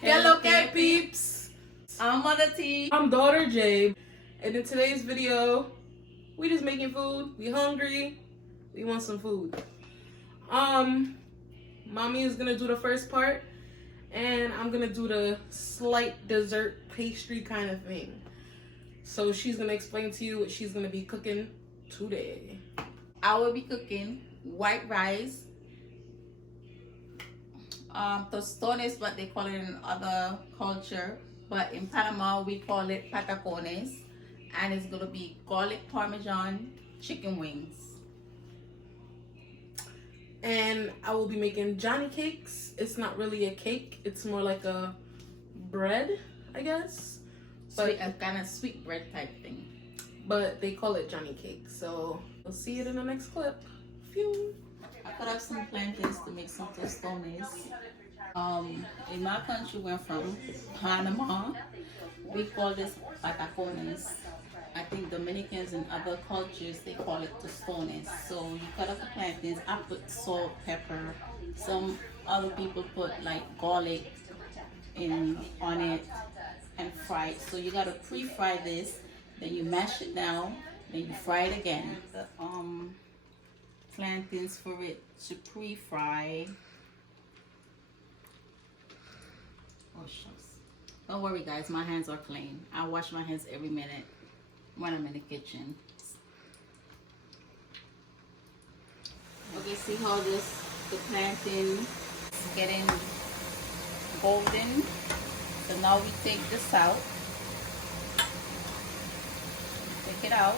Hello, cat peeps. I'm Mother T. I'm Daughter J. And in today's video, we just making food. We hungry. We want some food. Mommy is gonna do the first part, and I'm gonna do the slight dessert pastry kind of thing. So she's gonna explain to you what she's gonna be cooking today. I will be cooking white rice. Tostones is what they call it in other culture, but in Panama we call it Patacones, and it's gonna be garlic Parmesan chicken wings. And I will be making Johnny cakes. It's not really a cake, it's more like a bread, I guess. But a kind of sweet bread type thing. But they call it Johnny cake. So we'll see it in the next clip. Phew. I cut up some plantains to make some tostones. In my country, we're from Panama. We call this Patacones. I think Dominicans and other cultures, they call it tostones. So you cut up the plantains. I put salt, pepper. Some other people put like garlic on it and fry it. So you gotta pre-fry this, then you mash it down, then you fry it again. The plantains for it to pre-fry. Oh shucks. Don't worry guys, my hands are clean. I wash my hands every minute when I'm in the kitchen. Okay, see how the plantain is getting golden? So now we take this out. Take it out.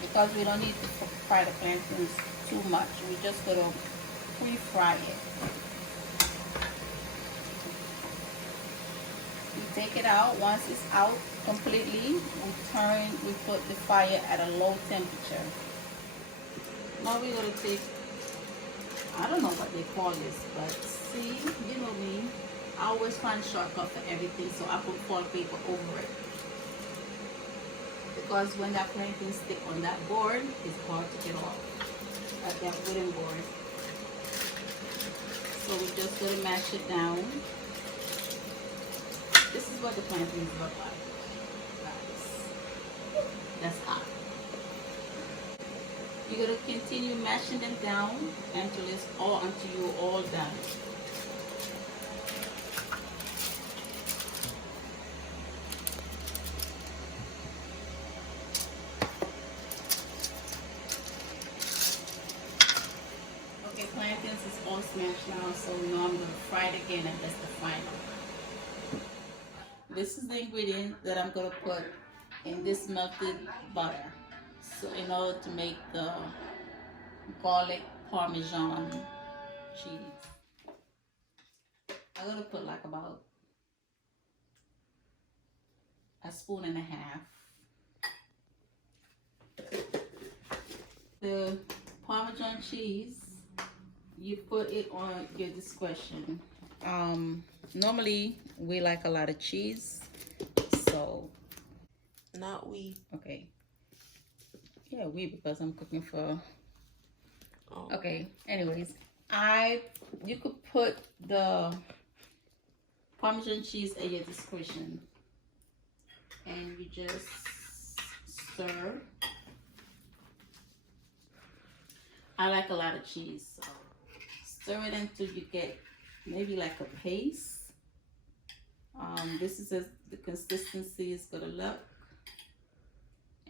Because we don't need to fry the plantains too much. We just gotta pre-fry it. We take it out. Once it's out completely, we put the fire at a low temperature. Now we're gonna take, I don't know what they call this, but see, you know me, I always find a shortcut for everything, so I put foil paper over it. Because when that plantain stick on that board, it's hard to get off, at that wooden board. So we're just gonna mash it down. This is what the plantains look like, guys. That's hot. You're gonna continue mashing them down until you're all done. Okay, plantains is all smashed now, so now I'm gonna fry it again, and that's the final. This is the ingredient that I'm gonna put in this melted butter. So in order to make the garlic Parmesan cheese, I'm gonna put like about a spoon and a half. The Parmesan cheese, you put it on your discretion. Normally we like a lot of cheese, so Not we. okay. Yeah, because I'm cooking for. Oh. Okay. Anyways, you could put the Parmesan cheese at your discretion, and you just stir. I like a lot of cheese, so stir it until you get maybe like a paste. This is the consistency is gonna look.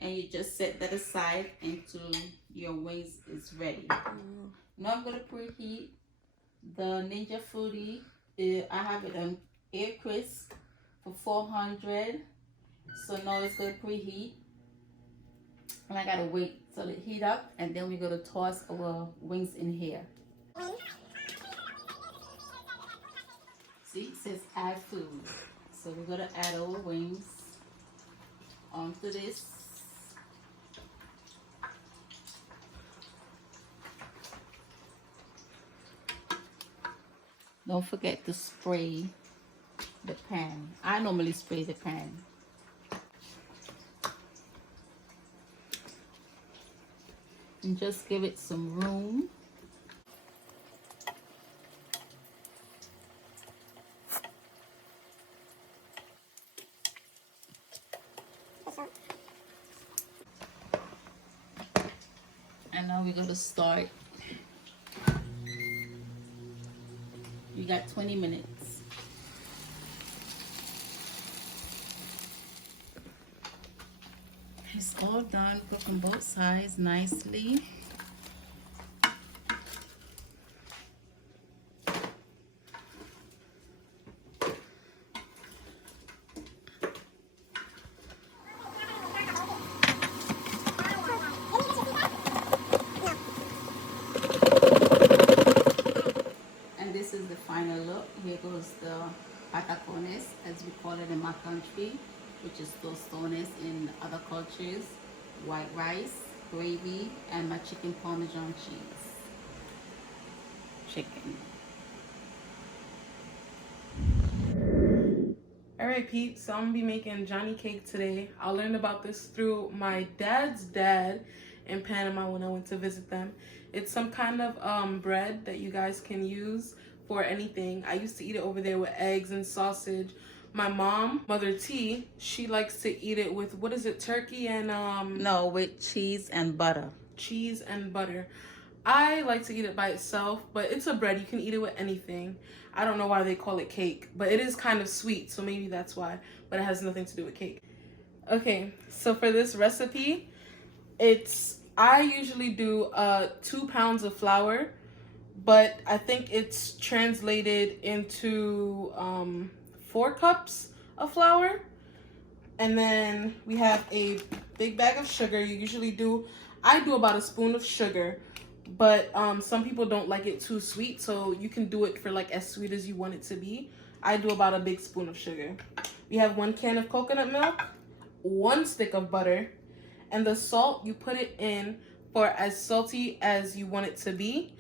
And you just set that aside until your wings is ready. Now I'm gonna preheat the Ninja Fruity. I have it on air crisp for 400. So now it's gonna preheat, and I gotta wait till it heat up, and then we're gonna toss our wings in here. See, it says add food. So we're gonna add our wings onto this. Don't forget to spray the pan. I normally spray the pan. And just give it some room. And now we're gonna start. You got 20 minutes. It's all done. Cook on both sides nicely. And this is the final look. Here goes the Patacones, as we call it in my country, which is Tostones in other cultures. White rice, gravy, and my chicken Parmesan cheese. Chicken. Alright peeps, so I'm gonna be making Johnny cake today. I learned about this through my dad's dad in Panama when I went to visit them. It's some kind of bread that you guys can use for anything. I used to eat it over there with eggs and sausage. My mom, Mother T, she likes to eat it with, what is it, turkey and No, with cheese and butter. Cheese and butter. I like to eat it by itself, but it's a bread. You can eat it with anything. I don't know why they call it cake, but it is kind of sweet, so maybe that's why, but it has nothing to do with cake. Okay, so for this recipe, I usually do 2 pounds of flour, but I think it's translated into 4 cups of flour. And then we have a big bag of sugar. I do about a spoon of sugar, but some people don't like it too sweet, so you can do it for like as sweet as you want it to be. I do about a big spoon of sugar. We have 1 can of coconut milk, 1 stick of butter, and the salt, you put it in for as salty as you want it to be.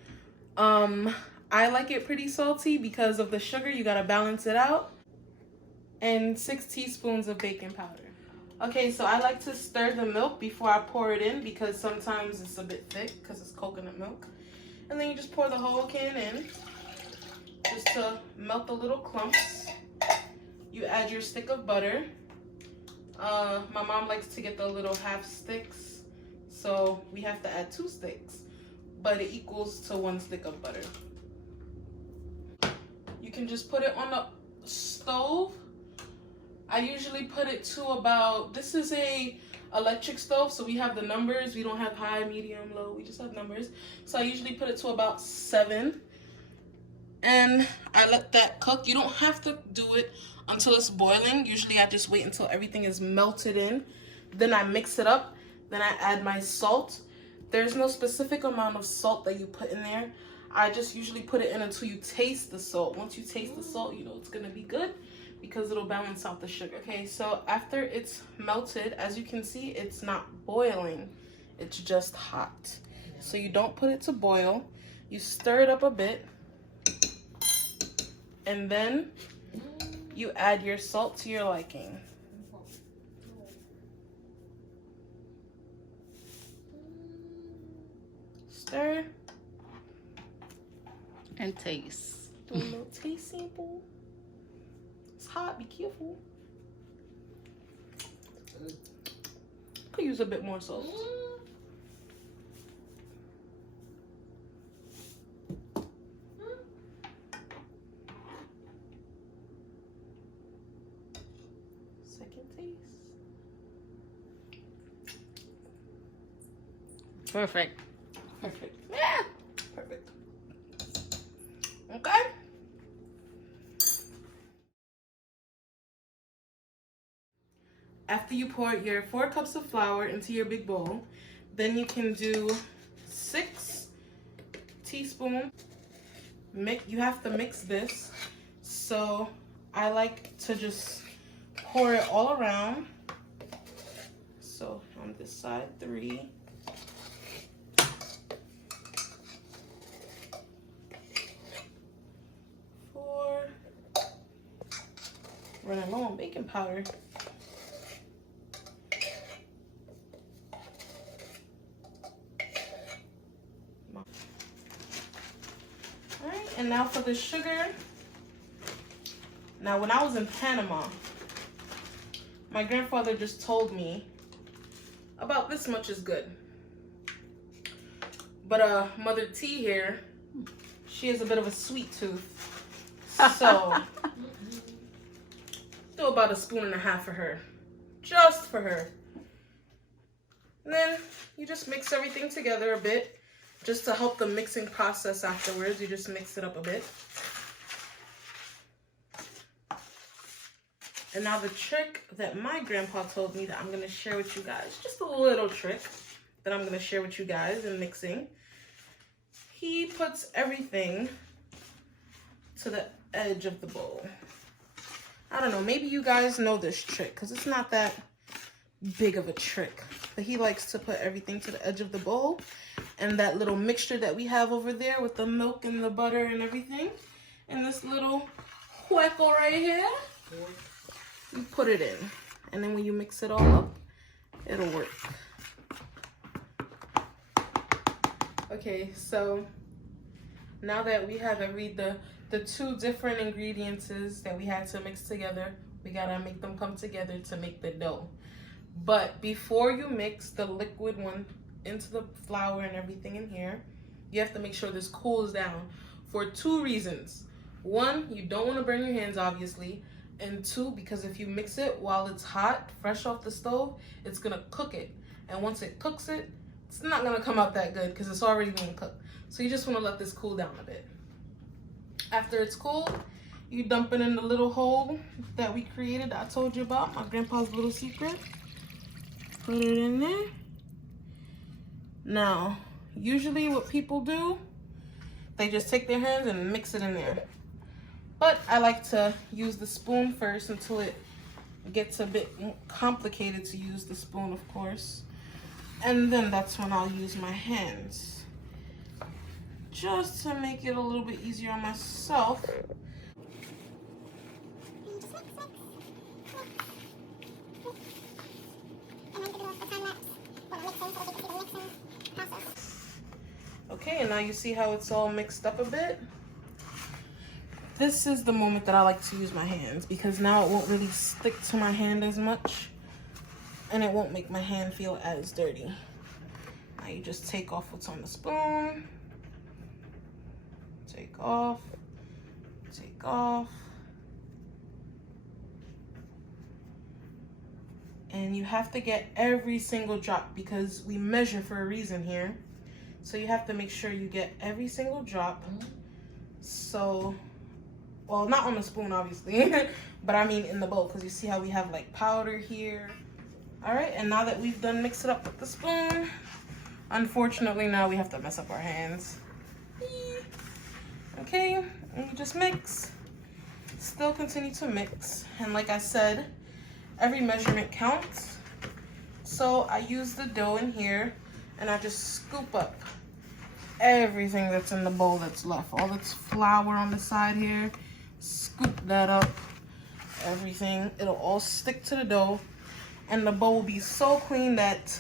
I like it pretty salty because of the sugar. You gotta balance it out. And 6 teaspoons of baking powder. Okay, so I like to stir the milk before I pour it in because sometimes it's a bit thick because it's coconut milk. And then you just pour the whole can in just to melt the little clumps. You add your stick of butter. My mom likes to get the little half sticks, so we have to add 2 sticks, but it equals to 1 stick of butter. You can just put it on the stove. I usually put it to about, this is a electric stove, so we have the numbers. We don't have high, medium, low. We just have numbers. So I usually put it to about 7. And I let that cook. You don't have to do it until it's boiling. Usually I just wait until everything is melted in. Then I mix it up. Then I add my salt. There's no specific amount of salt that you put in there. I just usually put it in until you taste the salt. Once you taste the salt, you know it's gonna be good, because it'll balance out the sugar. Okay, so after it's melted, as you can see, it's not boiling. It's just hot. So you don't put it to boil. You stir it up a bit. And then you add your salt to your liking. Stir. And taste. Do a little taste sample. It's hot, be careful. Could use a bit more salt. Second taste. Perfect. Perfect. Yeah, perfect. Okay. After you pour your 4 cups of flour into your big bowl, then you can do 6 teaspoons. You have to mix this. So I like to just pour it all around. So on this side, 3. 4. running low on baking powder. Alright, and now for the sugar. Now, when I was in Panama, my grandfather just told me about this much is good. But Mother T here, she has a bit of a sweet tooth. So, do about 1.5 spoons for her. Just for her. And then you just mix everything together a bit. Just to help the mixing process afterwards. You just mix it up a bit. And now the trick that my grandpa told me that I'm going to share with you guys. Just a little trick that I'm going to share with you guys in mixing. He puts everything to the edge of the bowl. I don't know, maybe you guys know this trick because it's not that big of a trick. But he likes to put everything to the edge of the bowl. And that little mixture that we have over there with the milk and the butter and everything. And this little hueco right here. You put it in. And then when you mix it all up, it'll work. Okay, so now that we have the 2 different ingredients that we had to mix together, we gotta make them come together to make the dough. But before you mix the liquid one into the flour and everything in here, you have to make sure this cools down for 2 reasons. 1, you don't want to burn your hands, obviously. And 2, because if you mix it while it's hot, fresh off the stove, it's gonna cook it. And once it cooks it, it's not gonna come out that good because it's already being cooked. So you just want to let this cool down a bit. After it's cooled, you dump it in the little hole that we created that I told you about, my grandpa's little secret. Put it in there. Now, usually what people do, they just take their hands and mix it in there. But I like to use the spoon first until it gets a bit complicated to use the spoon, of course. And then that's when I'll use my hands. Just to make it a little bit easier on myself. Okay, and now you see how it's all mixed up a bit? This is the moment that I like to use my hands because now it won't really stick to my hand as much and it won't make my hand feel as dirty. Now you just take off what's on the spoon. Take off. Take off. And you have to get every single drop because we measure for a reason here. So you have to make sure you get every single drop. So, well, not on the spoon, obviously, but I mean in the bowl because you see how we have like powder here. All right, and now that we've done mixed it up with the spoon, unfortunately now we have to mess up our hands. Okay, and you just mix. Still continue to mix. And like I said, every measurement counts. So I use the dough in here and I just scoop up everything that's in the bowl that's left. All this flour on the side here, scoop that up. Everything, it'll all stick to the dough. And the bowl will be so clean that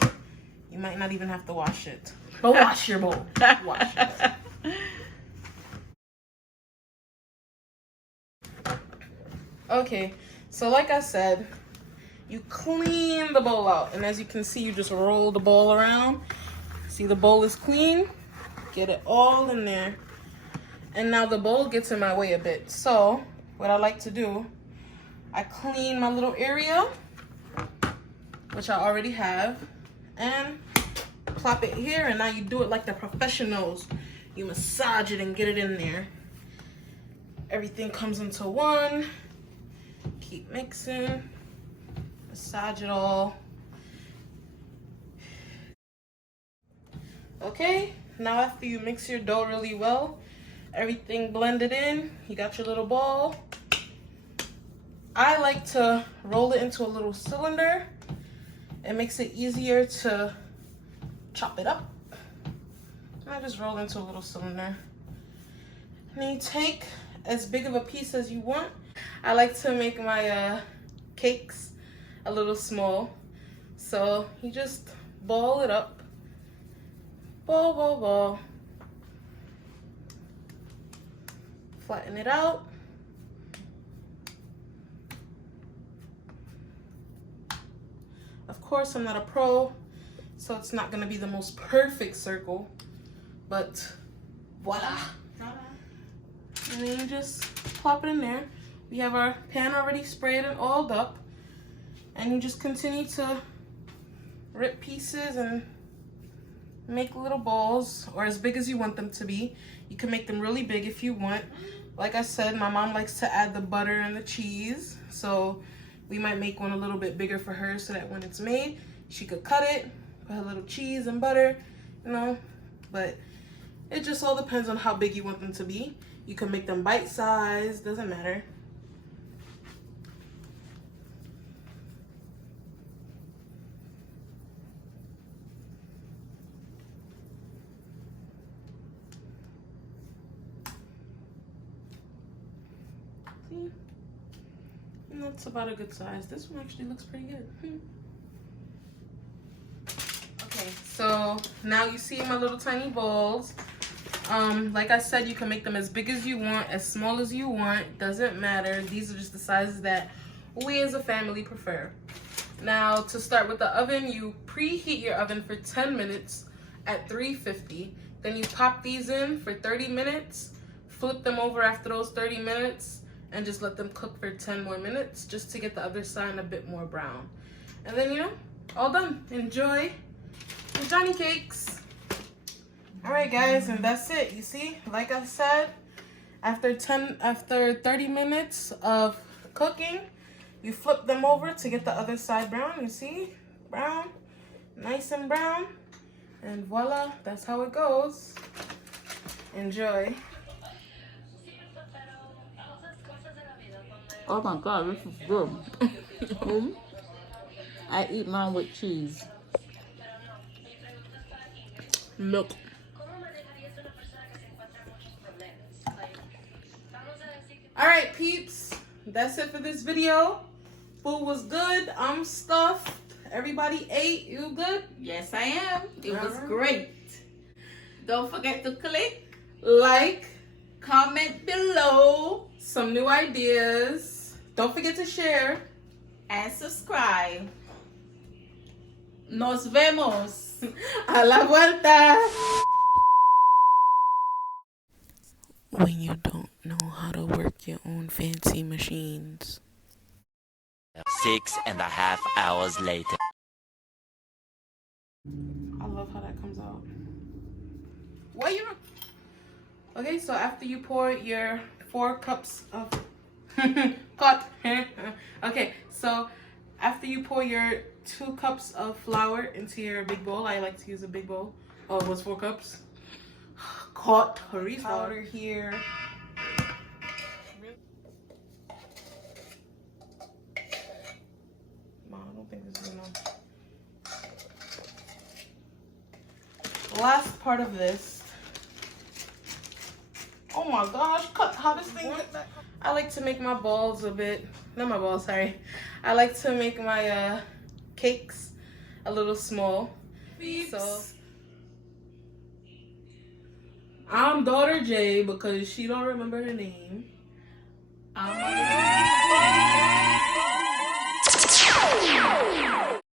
you might not even have to wash it. But wash your bowl. Wash your bowl. Okay, so like I said, you clean the bowl out. And as you can see, you just roll the bowl around. See, the bowl is clean. Get it all in there. And now the bowl gets in my way a bit. So what I like to do, I clean my little area, which I already have, and plop it here. And now you do it like the professionals. You massage it and get it in there. Everything comes into one. Keep mixing. Massage it all. Okay, now after you mix your dough really well, everything blended in, you got your little ball. I like to roll it into a little cylinder. It makes it easier to chop it up. And I just roll into a little cylinder. And then you take as big of a piece as you want. I like to make my cakes a little small. So you just ball it up. Ball, ball, ball. Flatten it out. Of course, I'm not a pro, so it's not gonna be the most perfect circle, but voila. And then you just plop it in there. We have our pan already sprayed and oiled up, and you just continue to rip pieces and make little balls, or as big as you want them to be. You can make them really big if you want. Like I said, my mom likes to add the butter and the cheese, so we might make one a little bit bigger for her so that when it's made, she could cut it, put a little cheese and butter, you know. But it just all depends on how big you want them to be. You can make them bite-sized, doesn't matter. See? And that's about a good size. This one actually looks pretty good. Okay, so now you see my little tiny balls. Like I said, you can make them as big as you want, as small as you want, doesn't matter. These are just the sizes that we as a family prefer. Now, to start with the oven, you preheat your oven for 10 minutes at 350. Then you pop these in for 30 minutes, flip them over after those 30 minutes, and just let them cook for 10 more minutes just to get the other side a bit more brown. And then, you know, all done. Enjoy your Johnny cakes. All right, guys, and that's it. You see, like I said, after 30 minutes of cooking, you flip them over to get the other side brown. You see, brown, nice and brown, and voila, that's how it goes. Enjoy. Oh my God, this is good. I eat mine with cheese. Milk. All right, peeps, that's it for this video. Food was good. I'm stuffed. Everybody ate. You good? Yes, I am. It was great. Don't forget to click Like, comment below some new ideas. Don't forget to share. and subscribe. Nos vemos. A la vuelta. When you don't know how to work your own fancy machines. 6.5 hours later. I love how that comes out. What you? Okay, so after you pour your 4 cups of cut. Okay, so after you pour your 2 cups of flour into your big bowl, I like to use a big bowl. Oh, it was 4 cups. Caught powder here. Mom, I don't think this is enough. Last part of this. Oh my gosh, cut how this thing get back. I like to make my balls a bit, not my balls, sorry. I like to make my cakes a little small. Beeps. So I'm daughter J because she don't remember her name. I'm